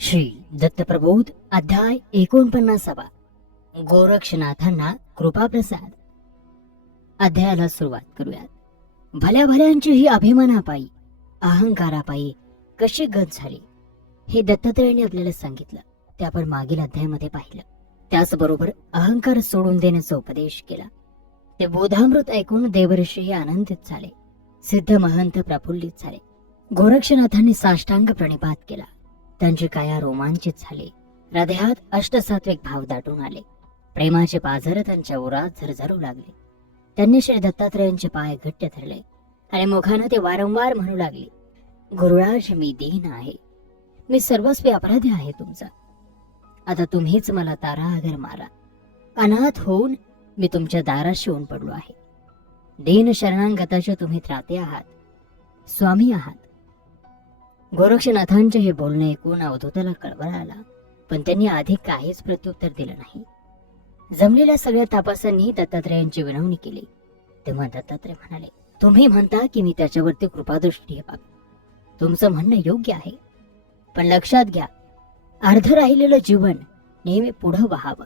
श्री दत्तप्रबोध अध्याय 49. गोरक्षनाथांना कृपाप्रसाद. अध्यायाला सुरुवात करूयात. भल्या भल्यांची ही अभिमानापायी अहंकारापायी कशी गत झाली हे दत्तात्रेयांनी आपल्याला सांगितलं. ते आपण मागील अध्यायामध्ये पाहिलं. त्याचबरोबर अहंकार सोडून देण्याचा उपदेश केला. ते बोधामृत ऐकून देवर्षी आनंदित झाले. सिद्ध महंत प्रफुल्लित झाले. गोरक्षनाथांनी साष्टांग प्रणिपात केला. त्यांची काया रोमांचित झाली. हृदयात अष्टसात्विक भाव दाटून आले. प्रेमाचे पाझर त्यांच्या उरात झरझरू लागले. त्यांनी श्री दत्तात्रेयांचे पाय घट्ट धरले आणि मुखानं ते वारंवार म्हणू लागले, गुरुराज, मी दीन आहे, मी सर्वस्वी अपराधी आहे तुमचा. आता तुम्हीच मला तारागर मारा. अनाथ होऊन मी तुमच्या दाराशी येऊन पडलो आहे. दीन शरणांगताचे तुम्ही त्राते आहात, स्वामी आहात. गोरक्षनाथांचे हे बोलणे ऐकून अवधूताला कळवळा आला, पण त्यांनी आधी काहीच प्रत्युत्तर दिलं नाही. जमलेल्या सगळ्या तापासांनी दत्तात्रेयांची विनवणी केली. तेव्हा दत्तात्रेय म्हणाले, तुम्ही म्हणता की मी त्याच्यावरती कृपादृष्टी ठेवावी. तुमचं म्हणणं योग्य आहे, पण लक्षात घ्या, अर्ध राहिलेलं जीवन नेहमी पुढं व्हावं.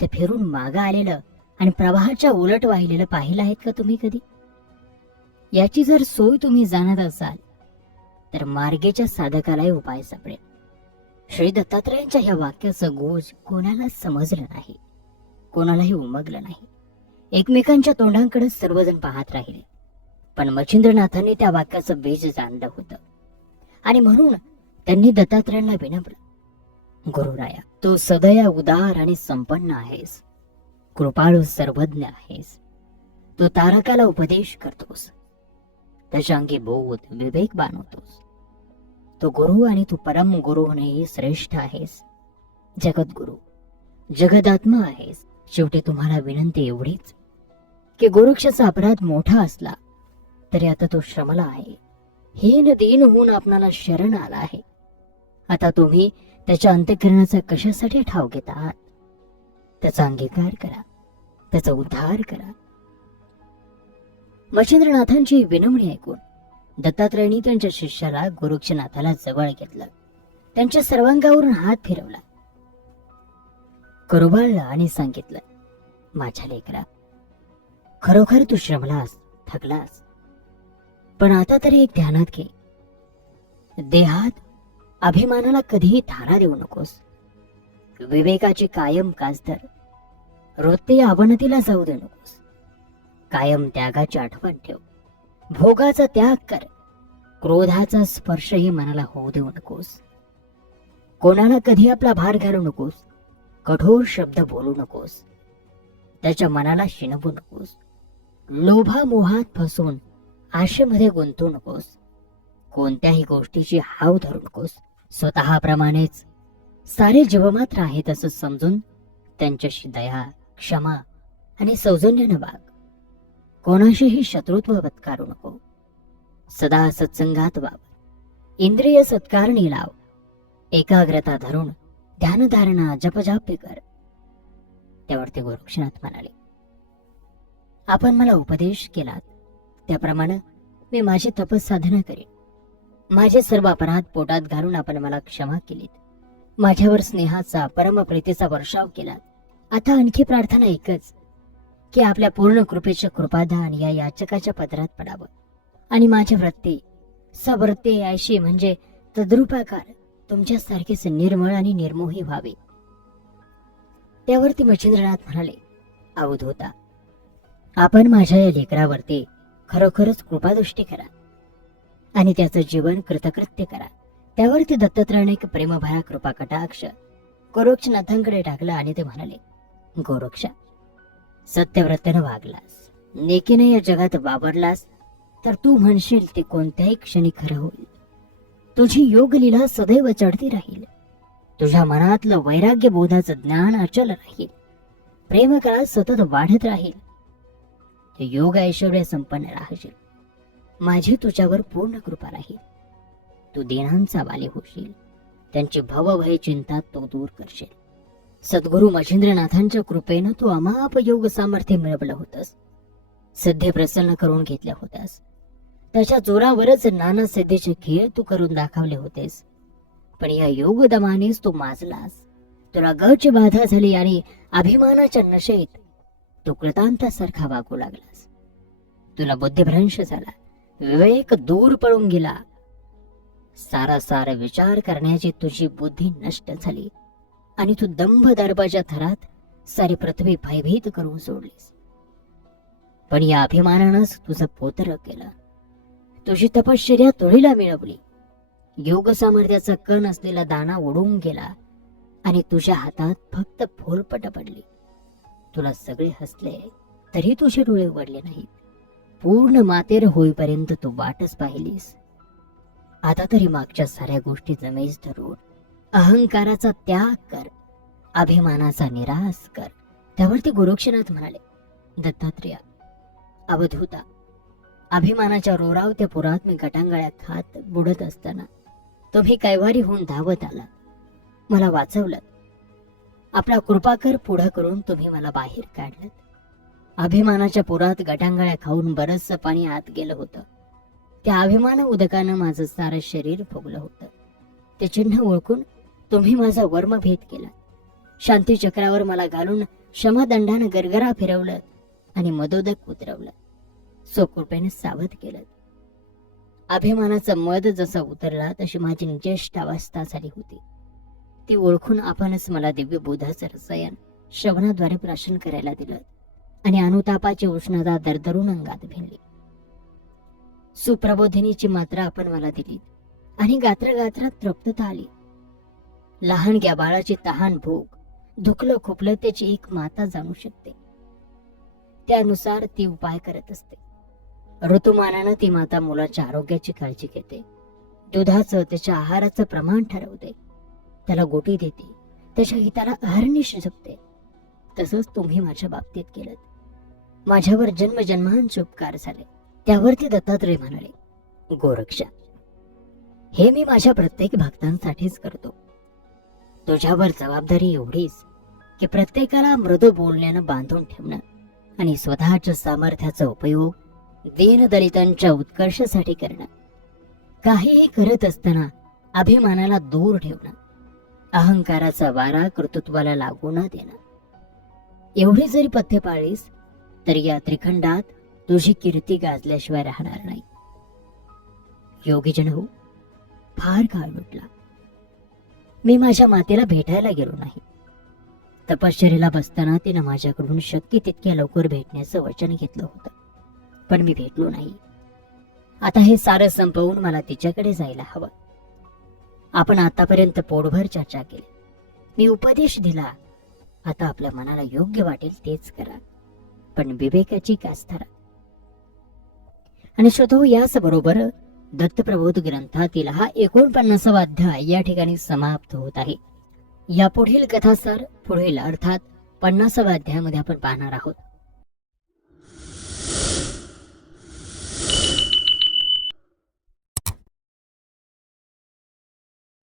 ते फिरून मागं आलेलं आणि प्रवाहाच्या उलट वाहिलेलं पाहिलं आहेत का तुम्ही कधी? याची जर सोय तुम्ही जाणत असाल तर मार्गेच्या साधकालाही उपाय सापडेल. श्री दत्तात्रेयांच्या ह्या वाक्याचं गोज कोणालाच समजलं नाही, कोणालाही उमगलं नाही. एकमेकांच्या तोंडांकडे सर्वजण पाहत राहिले. पण मच्छिंद्रनाथांनी त्या वाक्याचं बीज जाणलं होतं आणि म्हणून त्यांनी दत्तात्रेयांना विनवलं, गुरुराया, तू सदया उदार आणि संपन्न आहेस, कृपाळू सर्वज्ञ आहेस. तू तारकाला उपदेश करतोस, त्याच्या अंगी बोध विवेक बाणवतोस. तो गुरु आणि तू परम गुरुनेही श्रेष्ठ आहेस. जगद्गुरु, जगदात्मा आहेस. शेवटी तुम्हाला विनंती एवढीच की गोरक्षाचा अपराध मोठा असला तरी आता तो श्रमला आहे. हीन दीन होऊन आपणाला शरण आला आहे. आता तुम्ही त्याच्या अंतःकरणाचा कशासाठी ठाव घेत आहात? त्याचा अंगीकार करा, त्याचा उद्धार करा. मच्छिंद्रनाथांची विनवणी ऐकून दत्तात्रेयांनी त्यांच्या शिष्याला गोरक्षनाथाला जवळ घेतलं. त्यांच्या सर्वांगावरून हात फिरवला, करुबाळला आणि सांगितलं, माझ्या लेकरा, खरोखर तू श्रमलास, थकलास, पण आता तरी एक ध्यानात घे. देहात अभिमानाला कधीही थारा देऊ नकोस. विवेकाची कायम कास धर. वृत्ती अवनतीला जाऊ दे नकोस. कायम त्यागाची आठवण ठेव. भोगाचा त्याग कर. क्रोधाचा स्पर्शही मनाला होऊ देऊ नकोस. कोणाला कधी आपला भार घालू नकोस. कठोर शब्द बोलू नकोस. त्याच्या मनाला शिणवू नकोस. लोभामोहात फसून आशेमध्ये गुंतू नकोस. कोणत्याही गोष्टीची हाव धरू नकोस. स्वतःप्रमाणेच सारे जीवमात्र आहेत असं समजून त्यांच्याशी दया, क्षमा आणि सौजन्यानं वाग. कोणाशीही शत्रुत्व पत्कारू नको. सदा सत्संगात वाव. इंद्रिय सत्कारणी लाव. एकाग्रता धरून ध्यानधारणा जपजाप्य कर. त्यावरती गोरक्षनाथ म्हणाले, आपण मला उपदेश केलात त्याप्रमाणे मी माझी तपसाधना करेन. माझे सर्व अपराध पोटात घालून आपण मला क्षमा केलीत. माझ्यावर स्नेहाचा परमप्रीतीचा वर्षाव केलात. आता आणखी प्रार्थना एकच की आपल्या पूर्ण कृपेचे कृपादान या याचकाच्या पदरात पडावं आणि माझ्या वृत्ती सवृत्ती ऐशी म्हणजे तद्रुपाकार तुमच्यासारखेच निर्मळ आणि निर्मोही व्हावे. त्यावरती मच्छिंद्रनाथ म्हणाले, अवधूता, आपण माझ्या या लेकरावरती खरोखरच कृपादृष्टी करा आणि त्याचं जीवन कृतकृत्य करा. त्यावरती दत्तात्रेयाने एक प्रेमभरा कृपा कटाक्ष गोरक्षनाथांकडे टाकला आणि ते म्हणाले, गोरक्षा, सत्यव्रतेनं वागलास, नेकीने या जगात वावरलास तर तू म्हणशील ते कोणत्याही क्षणी खरं होईल. तुझी योगलीला सदैव चढती राहील. तुझ्या मनातलं वैराग्य बोधाचं ज्ञान अचल राहील. प्रेमकळा सतत वाढत राहील. ते योग ऐश्वर्य संपन्न राहशील. माझी तुझ्यावर पूर्ण कृपा राहील. तू दीनांचा वाली होशील. त्यांची भवभय चिंता तो दूर करशील. सद्गुरु मच्छिंद्रनाथांच्या कृपेनं तू अमाप योग सामर्थ्य मिळवलं होतंस. सिद्धी प्रसन्न करून घेतल्या होत्यास. त्याच्या जोरावरच नाना सिद्धीचे खेळ तू करून दाखवले होतेस. पण या योगदमानेच तू माजलास. तुला गच बाधा झाली आणि अभिमानाच्या नशेत तू कृतांतासारखा वागू लागलास. तुला बुद्धिभ्रंश झाला, विवेक दूर पळून गेला. सारासार विचार करण्याची तुझी बुद्धी नष्ट झाली आणि तू दंभ दर्पाच्या थरात सारी पृथ्वी भयभीत करून सोडलीस. पण या अभिमानानंच तुझं पोतर केलं. तुझी तपश्चर्या तुळीला मिळवली. योग सामर्थ्याचा कण असलेला दाना उडून गेला आणि तुझ्या हातात फक्त फुलपट पडली. तुला सगळे हसले तरी तुझे डोळे उघडले नाहीत. पूर्ण मातेर होईपर्यंत तू वाटच पाहिलीस. आता तरी मागच्या साऱ्या गोष्टी जमेस धरून अहंकाराचा त्याग कर, अभिमानाचा निराश कर. त्यावरती गोरक्षनाथ म्हणाले, दत्तात्रेय, अवधूता, अभिमानाच्या रोरावत्या पुरात मी गटांगळ्या खात बुडत असताना तुम्ही कैवारी होऊन धावत आला, मला वाचवलं. आपला कृपाकर पुढं करून तुम्ही मला बाहेर काढलं. अभिमानाच्या पुरात गटांगळ्या खाऊन बरचसं पाणी आत गेलं होतं. त्या अभिमान उदकानं माझं सारं शरीर फुगलं होतं. ते चिन्ह ओळखून तुम्ही माझा वर्मभेद केला. शांती चक्रावर मला घालून क्षमादंडानं गरगरा फिरवलं आणि मदोदक उतरवलं. स्वकृपेने सावध केलं. अभिमानाचा मद जसा उतरला तशी माझी निजेष्ट अवस्था झाली होती. ती ओळखून आपणच मला दिव्य बोधाचं रसायन श्रवणाद्वारे प्राशन करायला दिलं आणि अनुतापाची उष्णता दरदरून अंगात भिनली. सुप्रबोधिनीची मात्रा आपण मला दिली आणि गात्रात तृप्तता आली. लहानग्या बाळाची तहान भूक दुखलं खुपलं त्याची एक माता जाणू शकते. त्यानुसार ती उपाय करत असते. ऋतुमानानं ती माता मुलाच्या आरोग्याची काळजी घेते. दुधाचं त्याच्या आहाराचं प्रमाण ठरवते. त्याला गोटी देते. त्याच्या हिताला अहर्निश जपते. तसंच तुम्ही माझ्या बाबतीत केलं. माझ्यावर जन्मजन्मांचे उपकार झाले. त्यावरती दत्तात्रेय म्हणाले, गोरक्षा, हे मी माझ्या प्रत्येक भक्तांसाठीच करतो. तुझ्यावर जबाबदारी एवढीच की प्रत्येकाला मृदू बोलण्यानं बांधून ठेवणं आणि स्वतःच्या सामर्थ्याचा उपयोग दीनदलितांच्या उत्कर्षासाठी करणं. काहीही करत असताना अभिमानाला दूर ठेवणं, अहंकाराचा वारा कर्तृत्वाला लागू न देणं. एवढी जरी पथ्य पाळलीस तर या त्रिखंडात तुझी कीर्ती गाजल्याशिवाय राहणार नाही. योगीजन हो, फार काळ लुटला. मी माझ्या मातेला भेटायला गेलो नाही. तपश्चर्येला बसताना तिनं माझ्याकडून शक्य तितक्या लवकर भेटण्याचं वचन घेतलं होतं, पण मी भेटलो नाही. आता हे सारं संपवून मला तिच्याकडे जायला हवं. आपण आतापर्यंत पोटभर चर्चा केली. मी उपदेश दिला. आता आपल्या मनाला योग्य वाटेल तेच करा, पण विवेकाची कास धरा. आणि श्रोतो, याच बरोबर दत्तप्रबोध ग्रंथातील हा 49वा अध्याय या ठिकाणी समाप्त होत आहे. या पुढील कथासार पुढील अर्थात 50व्या अध्यायामध्ये आपण पाहणार आहोत.